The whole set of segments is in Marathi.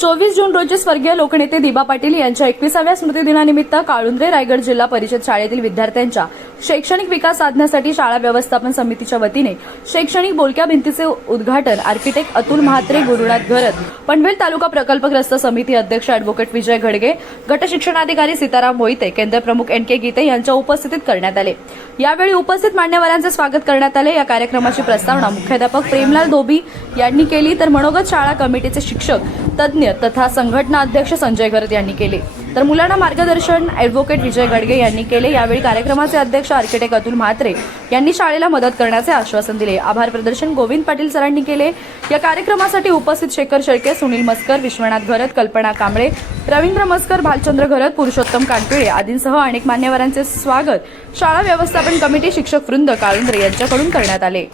चोवीस जून रोजी स्वर्गीय लोकनेते दिबा पाटील यांच्या एकविसाव्या स्मृतिदिनानिमित्त काळुंद्रे रायगड जिल्हा परिषद शाळेतील विद्यार्थ्यांच्या शैक्षणिक विकास साधण्यासाठी शाळा व्यवस्थापन समितीच्या वतीने शैक्षणिक बोलक्या भिंतीचे उद्घाटन आर्किटेक्ट अतुल म्हात्रे गुरुनाथ घरत पनवेल तालुका प्रकल्पग्रस्त समिती अध्यक्ष अॅडव्होकेट विजय घडगे गटशिक्षणाधिकारी सीताराम मोहिते केंद्रप्रमुख एन के गीते यांच्या उपस्थितीत करण्यात आले. यावेळी उपस्थित मान्यवरांचे स्वागत करण्यात आले. या कार्यक्रमाची प्रस्तावना मुख्याध्यापक प्रेमलाल धोबी यांनी केली. तर मनोगत शाळा कमिटीचे शिक्षक तज्ज्ञ तथा संघटना अध्यक्ष संजय गर्द यांनी केले. तर मुलांना मार्गदर्शन ॲडव्होकेट विजय गडगे यांनी केले. यावेळी कार्यक्रमाचे अध्यक्ष आर्किटेक्ट अतुल म्हात्रे यांनी शाळेला मदत करण्याचे आश्वासन दिले. आभार प्रदर्शन गोविंद पाटील सरांनी केले. या कार्यक्रमासाठी उपस्थित शेखर शेळके सुनील मस्कर विश्वनाथ घरत कल्पना कांबळे रवींद्र मस्कर भालचंद्र घरत पुरुषोत्तम कानपिळे आदींसह अनेक मान्यवरांचे स्वागत. शाळा व्यवस्थापन कमिटी शिक्षक वृंद काळुंद्रे यांच्याकडून करण्यात आले.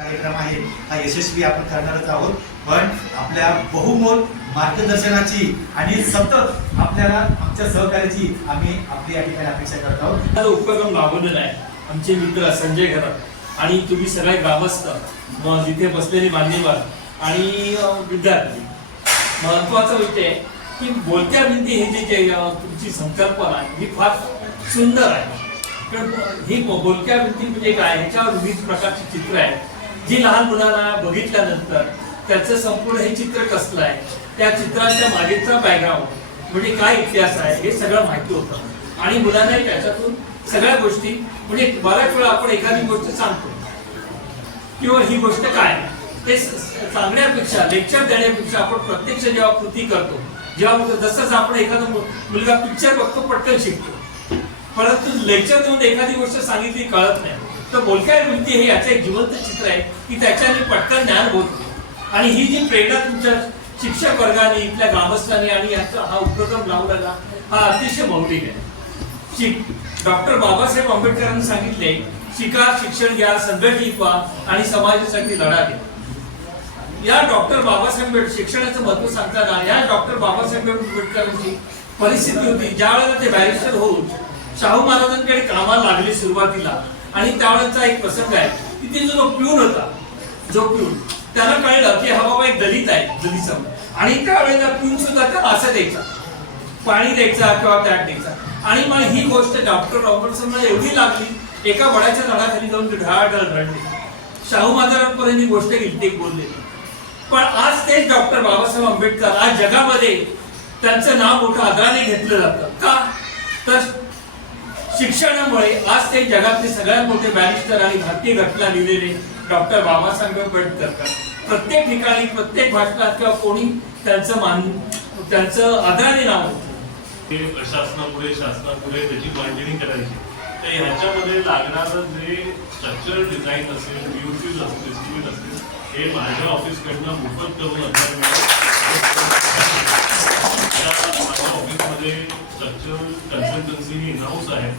कार्यक्रम आहे. हा यशस्वी आपण करणारच आहोत. पण आपल्या बहुमोल मार्गदर्शनाची आणि सतत आपल्याला आमच्या सहकार्याची आम्ही आपली या ठिकाणी अपेक्षा करत आहोत. हा उपक्रम राबवलेला आहे. आमचे मित्र संजय घरात आणि तुम्ही सगळे ग्रामस्थ मग जिथे बसलेले मान्यवर आणि विद्यार्थी. महत्त्वाचा विषय आहे की बोलत्या भिंती ही जी तुमची संकल्पना आहे ही फार सुंदर आहे. कारण ही बोलत्या बोलक्या भिंती म्हणजे काय? ह्याच्यावर विविध प्रकारची चित्र आहेत. जी लहान मुलांना बघितल्यानंतर त्याचं संपूर्ण हे चित्र कसलं आहे? त्या चित्राच्या मागेचा बॅकग्राऊंड म्हणजे काय इतिहास आहे हे सगळं माहिती होतं. आणि मुलांना त्याच्यातून सगळ्या गोष्टी म्हणजे बऱ्याच वेळा आपण एखादी गोष्ट सांगतो. किंवा ही गोष्ट काय? ते सांगण्यापेक्षा लेक्चर देण्यापेक्षा आपण प्रत्यक्ष जेव्हा कृती करतो जेव्हा जसंच आपण एखादा मुलगा पिक्चर बघतो पटकन शिकतो. परंतु लेक्चर देऊन एखादी गोष्ट सांगितली कळत नाही. तर बोलक्या भिंती हे याचं एक जिवंत चित्र आहे की त्याच्याने पटकन ज्ञान होत आणि ही जी प्रेरणा तुमच्या शिक्षक वर्गाने इथल्या ग्रामस्थांनी आणि याचा हा उपक्रम लावलेला हा अतिशय मौलिक आहे. शिक डॉक्टर बाबासाहेब आंबेडकरांनी सांगितले शिका शिक्षण घ्या संघटित व्हा आणि समाजासाठी लढा द्या या डॉक्टर बाबासाहेब शिक्षणाचं महत्त्व सांगताना या डॉक्टर बाबासाहेब आंबेडकरांची परिस्थिती होती ज्या वेळेला ते बॅरिस्टर होऊन शाहू महाराजांकडे कामाला लागले सुरुवातीला आणि त्यावेळेचा एक प्रसंग आहे. की ते जो प्यून होता जो प्यून त्याला कळलं की हा बाबा एक दलित आहे दलित समाज आणि त्यावेळेला प्यून सुद्धा त्याला असं द्यायचा पाणी द्यायचा किंवा त्यात द्यायचा. आणि मग ही गोष्ट डॉक्टर रॉबर्टसनला एवढी लागली एका वडाच्या झाडाखाली जाऊन ते ढाढळ रडले. शाहू महाराजांपर्यंत ही गोष्ट गेली ते बोलले. पण आज तेच डॉक्टर बाबासाहेब आंबेडकर आज जगामध्ये त्यांचं नाव मोठं आदराने घेतलं जातं. का? तर शिक्षणामुळे आज ते जगातले सगळ्यात मोठे बॅरिस्टर आणि भारतीय घटना लिहिलेले डॉक्टर बाबासाहेब आंबेडकर प्रत्येक ठिकाणी प्रत्येक भाषणात किंवा कोणी त्यांचं मान त्यांचं आदराने नाव होतं. ते शासनापुढे त्याची मांडणी करायची. तर ह्याच्यामध्ये लागणारं जे स्ट्रक्चरल डिझाईन असेल ब्युटीज असतील सिव्हिल असतील हे माझ्या ऑफिसकडनं मोफत करून अद्याप ऑफिसमध्ये स्ट्रक्चरल कन्सल्टन्सी ही हाऊस आहे.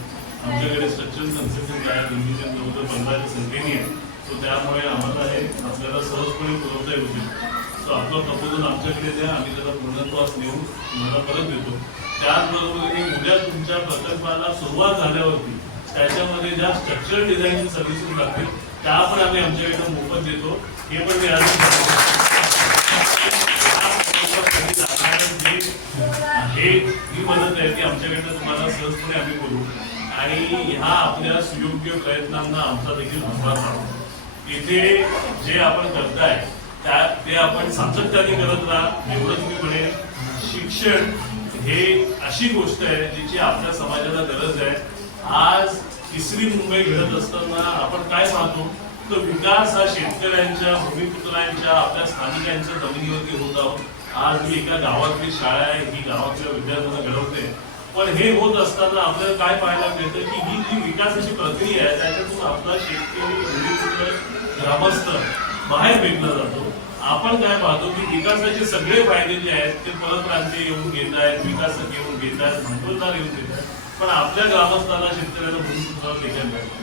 आमच्याकडे स्ट्रक्चरल कन्सल्टन्सी आहे. दिल्लीच्या जवळजवळ पंधराच्या संख्येने आहे सो त्यामुळे आम्हाला हे आपल्याला सहजपणे पुरवता येऊ शकतो. सो आपलं प्रपोजल आमच्याकडे द्या. आम्ही त्याला पूर्णत्वास नेऊन तुम्हाला परत देतो. त्याचबरोबर उद्या तुमच्या प्रकल्पाला सुरुवात झाल्यावरती त्याच्यामध्ये ज्या स्ट्रक्चरल डिझाईन सर्व्हिसेस लागतील त्या पण आम्ही आमच्याकडे मोफत देतो. हे पण मी आज हे मी मदत आहे की आमच्याकडनं तुम्हाला सहजपणे आम्ही बोलू. आणि ह्या आपल्या सुयोग्य प्रयत्नांना आमचा देखील हातभार लागतो इथे जे आपण करताय त्या ते आपण सातत्याने करत राहा एवढंच मी म्हणेन. शिक्षण हे अशी गोष्ट आहे जिची आपल्या समाजाला गरज आहे. आज तिसरी मुंबई घडत असताना आपण काय पाहतो? तर विकास हा शेतकऱ्यांच्या भूमिपुत्रांच्या आपल्या स्थानिकांच्या जमिनीवरती होत आहोत. आज ही एका गावातली शाळा आहे ही गावातल्या विद्यार्थ्यांना घडवते. पण हे होत असताना आपल्याला काय पाहायला मिळतं की ही जी विकासाची प्रक्रिया आहे त्याच्यातून आपला शेतकरी ग्रामस्थ बाहेर फेकला जातो. आपण काय पाहतो की विकासाचे सगळे फायदे जे आहेत ते परप्रांतीय येऊन घेत आहेत विकासक येऊन घेत आहेत भांडवलदार येऊन घेत आहेत. पण आपल्या ग्रामस्थांना शेतकऱ्यांना सुद्धा देखील मिळत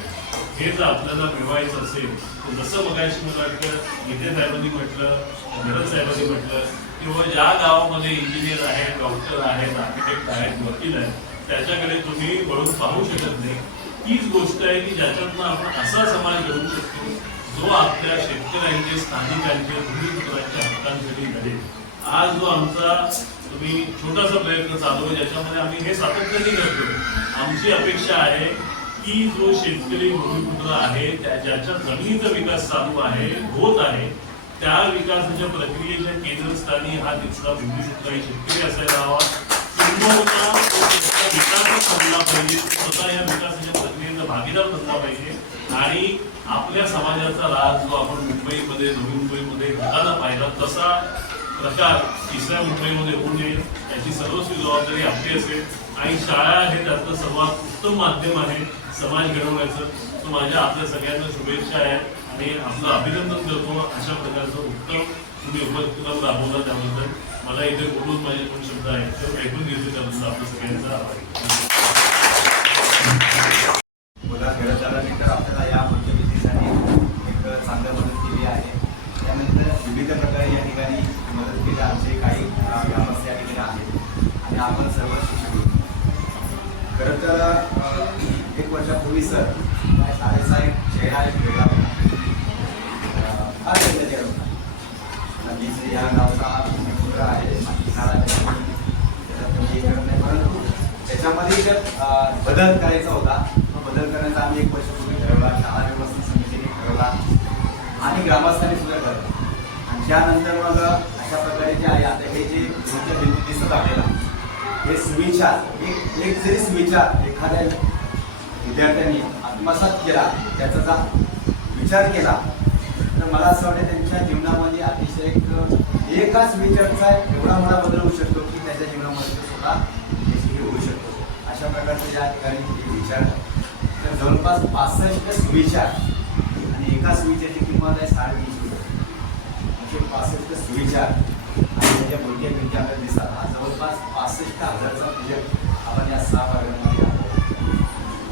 हे जर आपल्याला मिळवायचं असेल तर जसं मगाशी मला वाटतं नेते साहेबांनी म्हटलं भरत साहेबांनी म्हटलं किंवा ज्या गावामध्ये इंजिनियर आहेत डॉक्टर आहेत आर्किटेक्ट आहेत वकील आहेत त्याच्याकडे तुम्ही वळून पाहू शकत नाही. हीच गोष्ट आहे की ज्याच्यातनं आपण असा समाज घडवू शकतो जो आपल्या शेतकऱ्यांचे स्थानिकांचे भूमिपुत्रांच्या हक्कांसाठी घडेल आज जो आमचा तुम्ही छोटासा प्रयत्न चालू आहे ज्याच्यामध्ये आम्ही हे सातत्याने करतो. आमची अपेक्षा आहे की जो शेतकरी भूमिपुत्र आहे त्या ज्याच्या जमिनीचा विकास चालू आहे होत आहे त्या विकासाच्या प्रक्रियेच्या केंद्रस्थानी हा तिथला भूमिपुत्राही शेतकरी असायला हवा विकासच बनला पाहिजे. स्वतः या विकासाच्या प्रक्रियेचा भागीदार बनला पाहिजे. आणि आपल्या समाजाचा राज जो आपण मुंबईमध्ये नवी मुंबईमध्ये होताना पाहिला तसा प्रकार तिसऱ्या मुंबईमध्ये होऊ नये. याची सर्वस्वी जबाबदारी आपली असेल. आणि शाळा हे त्यातलं सर्वात उत्तम माध्यम आहे समाज घडवण्याचं. माझ्या आपल्या सगळ्यांना शुभेच्छा आहे. आणि आपलं अभिनंदन करतो. अशा प्रकारचं उत्तम तुम्ही उपक्रम राबवला त्याबद्दल. मला इथे बोलून माझे दोन शब्द आहेत. तर ऐकून घेतले त्याबद्दल आपल्या सगळ्यांचा आभार मुला खेळत झाल्यानंतर आपल्याला या पंचविधीसाठी एक चांगलं मदत केली आहे त्यानंतर विविध प्रकारे या ठिकाणी मदत केली आमचे काही अ, ग्रामस्थ या ठिकाणी आहेत आणि आपण सर्व शिक्षक होतो. खरं तर अ, एक वर्षापूर्वी सर या शाळेचा एक चेहरा एक वेगळा होता अ, फार वेगळा चेहरा होता आता मी श्री या गावचा हा मित्र आहे माझी शाळा आहे. त्याच्यात मी हे करत नाही परंतु त्याच्यामध्ये एक अ, बदल करायचा होता. तो बदल करण्याचा आम्ही एक वर्षापूर्वी ठरवला शाळा व्यवस्था समितीने ठरवला आणि ग्रामस्थांनी सुद्धा ठरवलं. आणि त्यानंतर मग अशा प्रकारे जे आहे आता हे जे तुमच्या बिंदू दिसत आपल्याला हे सुविचार एक एक जरी सुविचार एखाद्या विद्यार्थ्यांनी आत्मसात केला त्याचा जा विचार केला तर मला असं वाटतं त्यांच्या जीवनामध्ये अतिशय एक एकाच विचारचा एवढा मोठा बदल होऊ शकतो की त्याच्या जीवनामध्ये स्वतः अशा प्रकारचे या ठिकाणी विचार तर जवळपास पासष्ट सुविचार आणि एका सुविचाराची किंमत आहे साडेतीनशे रुपये. पासष्ट सुविचार आणि त्याच्या बोलक्या भिंती आपल्याला दिसतात. हा जवळपास पासष्ट हजारचा प्रोजेक्ट आपण या सहा वर्गामध्ये आहोत.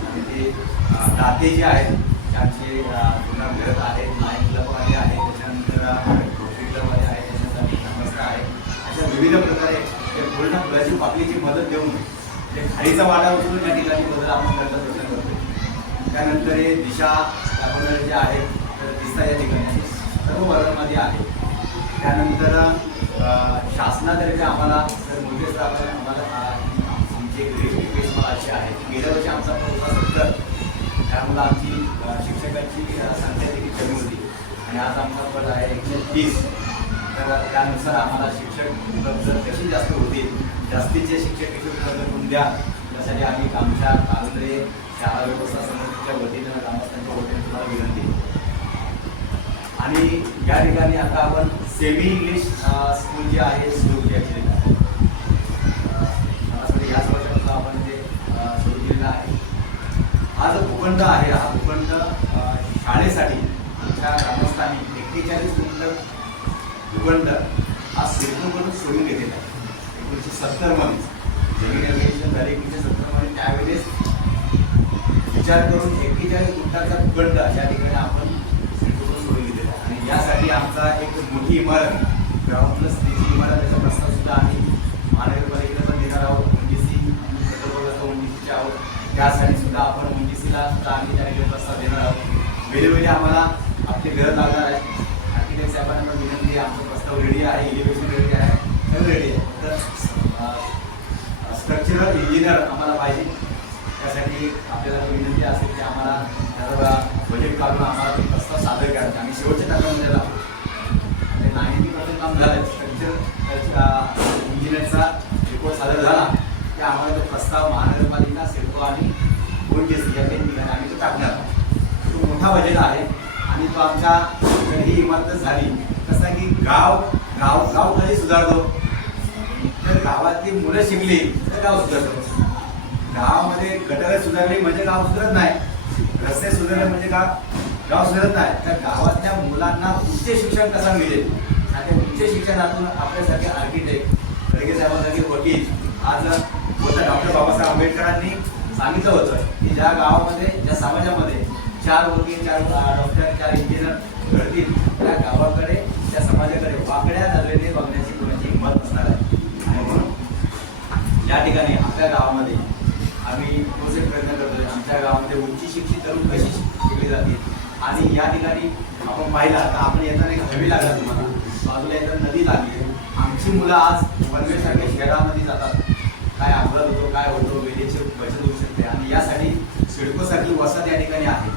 आणि ते दाते जे आहेत त्यांचे पुन्हा मिळत आहेत नाईक क्लबमध्ये आहेत त्याच्यानंतर रोटरी क्लबवाले आहेत त्याच्यानंतर ग्रामस्थ आहेत अशा विविध प्रकारे पूर्ण फुलाची पाकलीची मदत देऊन ते खाडीचा वाडा उचलून या ठिकाणी बदल आपण करण्याचा प्रयत्न करतो. त्यानंतर हे दिशा दाखवणारे जे आहेत तर दिसता या ठिकाणी सर्व वर्गामध्ये आहे. त्यानंतर शासनातर्फे आम्हाला सर मुलगे सर आपल्याला आम्हाला आमचे ग्रेड मला असे आहे गेल्या वर्षी आमचा पद होता सत्तर त्यामुळे आमची शिक्षकांची संख्या देखील कमी होती. आणि आज आमचा पद आहे एकशे तीस. तर त्यानुसार आम्हाला शिक्षक उपलब्ध कशी जास्त होतील जास्तीचे शिक्षक इथे उपलब्ध करून द्या. त्यासाठी आम्ही आमच्या कांद्रे शाळा व्यवस्था समितीच्या वतीनं ग्रामस्थांच्या वतीने तुम्हाला विनंती आणि या ठिकाणी आता आपण सेमी इंग्लिश स्कूल जे आहे सुरू केलेलं आहे. याच वर्षापासून आपण ते सुरू केलेलं आहे. हा जो भूखंड आहे हा भूखंड शाळेसाठी आमच्या ग्रामस्थांनी एक्केचाळीस गुंठ भूखंड हा सिडकोकडून सोडून घेतलेला आहे. एकोणीसशे सत्तरमध्ये जमीन अधिवेशन झाले. एकोणीसशे सत्तरमध्ये त्यावेळेस विचार करून एक्केचाळीस गुंठाचा गंड या ठिकाणी आपण स्वीकृत सोडून दिलेला आहे. आणि यासाठी आमचा एक मोठी इमारत ग्राउंड प्लस त्याची इमारत त्याचा प्रस्ताव सुद्धा आम्ही महानगरपालिकेला पण देणार आहोत. ओनजीसी ओनजीसीचे आहोत. त्यासाठी सुद्धा आपण ओनजीसीला सुद्धा आम्ही त्या ठिकाणी प्रस्ताव देणार आहोत. वेळोवेळी आम्हाला काम झालं स्ट्रक्चर इंजिनियरचा रिपोर्ट सादर झाला. की आम्हाला तो प्रस्ताव महानगरपालिका सिडको आणि ओनजीसी या आम्ही तो टाकणार तो मोठा बजेट आहे आणि तो आमच्या ही इमारत झाली. कसं की गाव गाव गाव कधी सुधारतो? तर गावातली मुलं शिकली तर गाव सुधारतो. गावामध्ये गटर सुधारली म्हणजे गाव सुधारत नाही. रस्ते सुधारले म्हणजे गाव गाव सुधारत नाही. तर गावातल्या मुलांना उच्च शिक्षण कसं मिळेल? आणि उच्च शिक्षणातून आपल्यासारखे आर्किटेक्ट खडगे साहेबांसारखे वकील आज होतं डॉक्टर बाबासाहेब आंबेडकरांनी सांगितलं होतं की ज्या गावामध्ये ज्या समाजामध्ये चार वकील चार डॉक्टर चार इंजिनियर घडतील त्या गावाकडे त्या समाजाकडे वाकड्या झालेले बघण्याची कोणाची हिंमत असणार आहे. आणि म्हणून या ठिकाणी आपल्या गावामध्ये आम्ही तोच एक प्रयत्न करतोय. आमच्या गावामध्ये उच्च शिक्षित तरुण कशी शिकली जाते आणि या ठिकाणी आपण पाहिला तर आपण येताना एक हवी लागला तुम्हाला. बाजूला येताना नदी लागली आमची मुलं आज पनवेलसारख्या शहरामध्ये जातात. काय अपघात होतो काय होतो वेळेचे बचत होऊ शकते. आणि यासाठी सिडकोसाठी वसाहत या ठिकाणी आहे.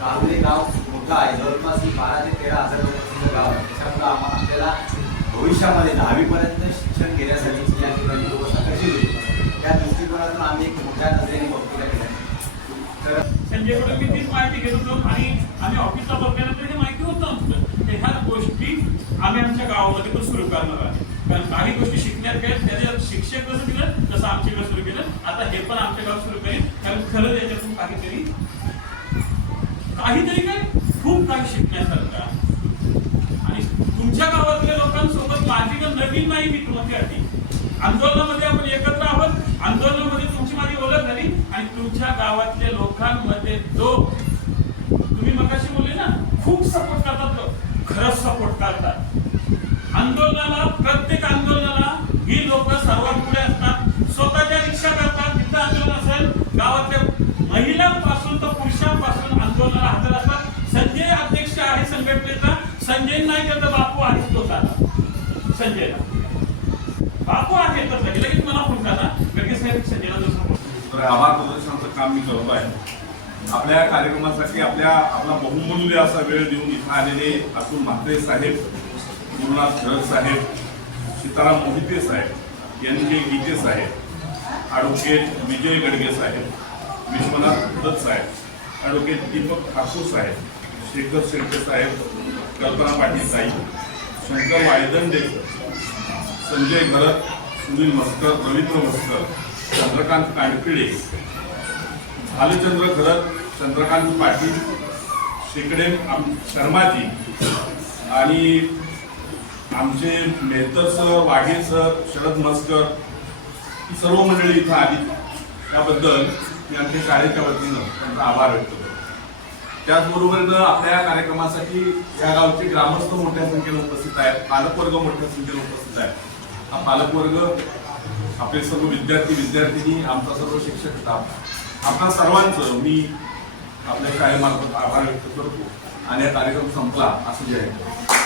कारुले गाव मोठं आहे. जवळपास बारा ते तेरा हजार लोकांचं गाव आहे. त्याच्यामुळं आम्हाला आपल्याला भविष्यामध्ये दहावीपर्यंत शिक्षण घेण्यासाठी या ठिकाणी व्यवस्था कशी होईल त्या दृष्टिकोनातून आम्ही एक मोठ्या नजरेने बघतो त्या ठिकाणी. तर संजयकडून मी तीच माहिती घेत होतो आणि आम्ही ऑफिसला बघल्यानंतर ही माहिती होतं आमचं. ह्याच ह्या गोष्टी आम्ही आमच्या गावामध्ये पण सुरू करणार आहे कारण काही गोष्टी शिकण्यात गेल्या त्याच्या शिक्षक कसं दिलं तसं आमच्याकडे सुरू केलं. आता हे पण आमच्या गावात सुरू करेल. कारण खरं याच्यातून काहीतरी काहीतरी काय? खूप काही शिकण्यासारखं आहे. आणि तुमच्या गावातल्या लोकांसोबत माझी तर नवीन नाही मी तुमच्यासाठी आंदोलनामध्ये आपण एकत्र आहोत. आंदोलनामध्ये तुमची माझी ओळख झाली. आणि तुमच्या गावातल्या लोकांमध्ये जो तुम्ही मगाशी बोलले ना खूप सपोर्ट करतात लोक. रस सपोर्ट करतात. आंदोलनाला प्रत्येक आंदोलनाला ही लोक सर्वात पुढे असतात. स्वतःच्या रिक्षा करतात तिथं आंदोलन असेल गावातल्या महिलांपासून तर पुरुषांपासून आंदोलनाला हजर असतात. संजय अध्यक्ष आहे संघटनेचा. संजय नाही तर बापू आहे तो झाला संजयला. बापू आहे तर लगेच मला फोन करा. लगेच नाही संजयला जो आभार प्रदर्शनाचं काम मी करतो आहे. आपल्या कार्यक्रमासाठी आपल्या आपला बहुमूल्य असा वेळ देऊन इथं आलेले Atul Mhatre saheb Gurunath Dharak saheb Sitaram Mohite saheb N K Gite saheb advocate Vijay Gadge saheb Vishwanath Bharat saheb advocate Deepak Thakur saheb Shekhar Shelke saheb Kalpana Patil saheb Shankar Vayadande Sanjay भरत सुनील मस्कर रवींद्र मस्कर चंद्रकांत कांडपिळे भालचंद्र खरत चंद्रकांत पाटील शेकडे आम शर्माजी आणि आमचे मेहतर सर वाघे सर शरद मस्कर ही सर्व मंडळी इथं आली. त्याबद्दल मी आमच्या शाळेच्या वतीनं त्यांचा आभार व्यक्त करतो. त्याचबरोबरीनं आपल्या या कार्यक्रमासाठी या गावचे ग्रामस्थ मोठ्या संख्येने उपस्थित आहेत पालकवर्ग मोठ्या संख्येने उपस्थित आहे हा पालकवर्ग आपले सर्व विद्यार्थी विद्यार्थिनी आमचा सर्व शिक्षक स्टाफ आपल्या सर्वांचं मी आपल्या शाळेमार्फत आभार व्यक्त करतो. आणि हा कार्यक्रम संपला. असं जे आहे